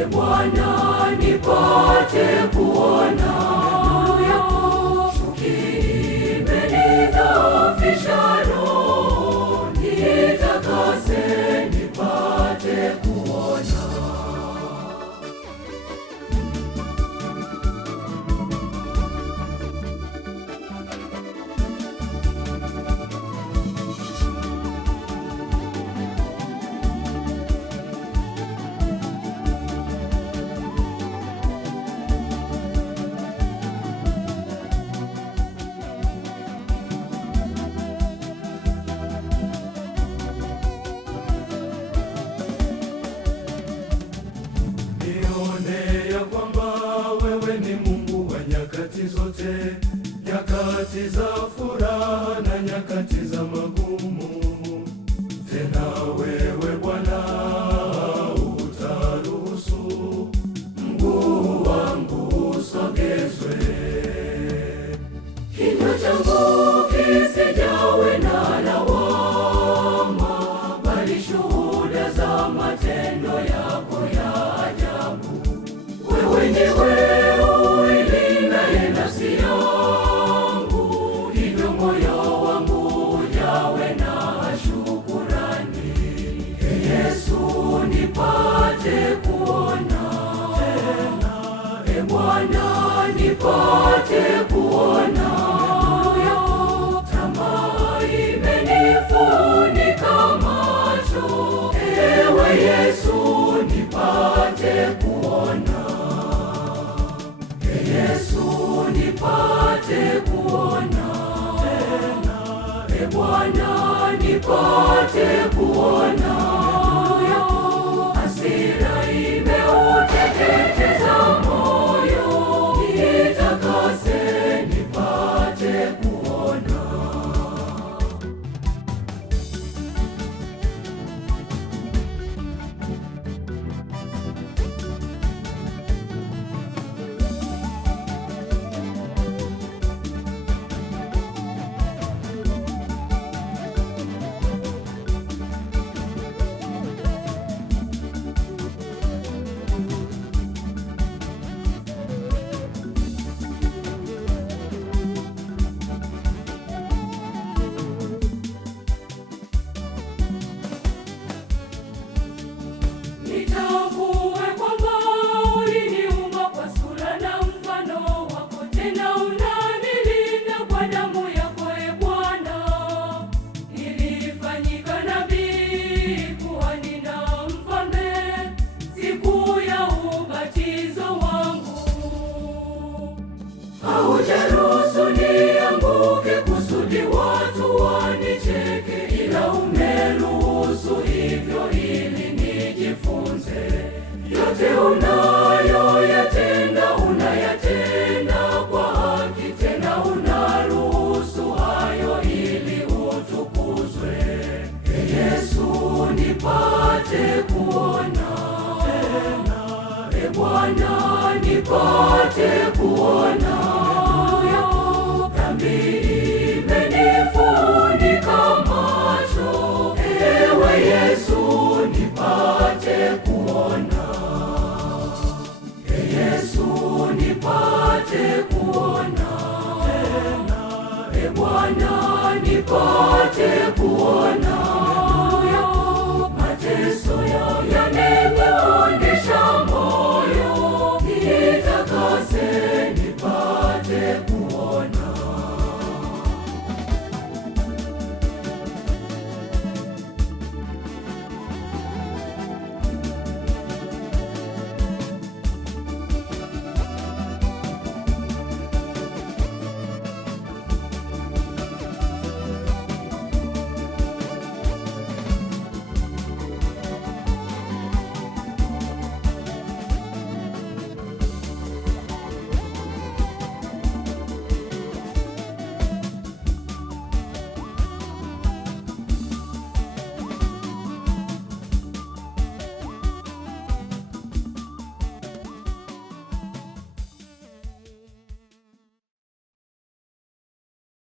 E Bwana, nipate kuona nuru yako. Chuki imenidhoofisha roho, nitakase nipate kuona. Zote nyakati za furaha na nyakati za magumu, tena wewe Bwana utaruhusu mguu wangu usogezwe. Kinywa changu kisijawe na lawama, bali shuhuda za matendo yako ya ajabu. Wewe ndiwe nafsi yangu, hivyo moyo wangu ujawe na shukurani. Yesu, nipate kuona tena. Bwana, nipate kuona nuru yako. Tamaa imenifunika macho. Ewe Yesu, nipate kuona. Yesu, nipate kuona tena. Bwana, nipate kuona nuru yako. Hasira imeuteketeza moyo, nitakase nipate kuona. Nitambue kwamba uliniumba kwa sura na mfano wako, tena unanilinda kwa damu yako. E Bwana, nilifanyika nabii, kuhani na mfalme siku ya ubatizo wangu. Haujaruhusu nianguke kusudi watu wanicheke, ila umeruhusu hivyo ili nijifunze. Yote unayoyatenda unayatenda kwa haki, tena unaruhusu hayo ili utukuzwe. Yesu, nipate kuona tena. Bwana, nipate kuona nuru yako. Dhambi imenifunika macho. Ewe Yesu, nipate kuona. Yesu, nipate kuona tena. Bwana, nipate kuona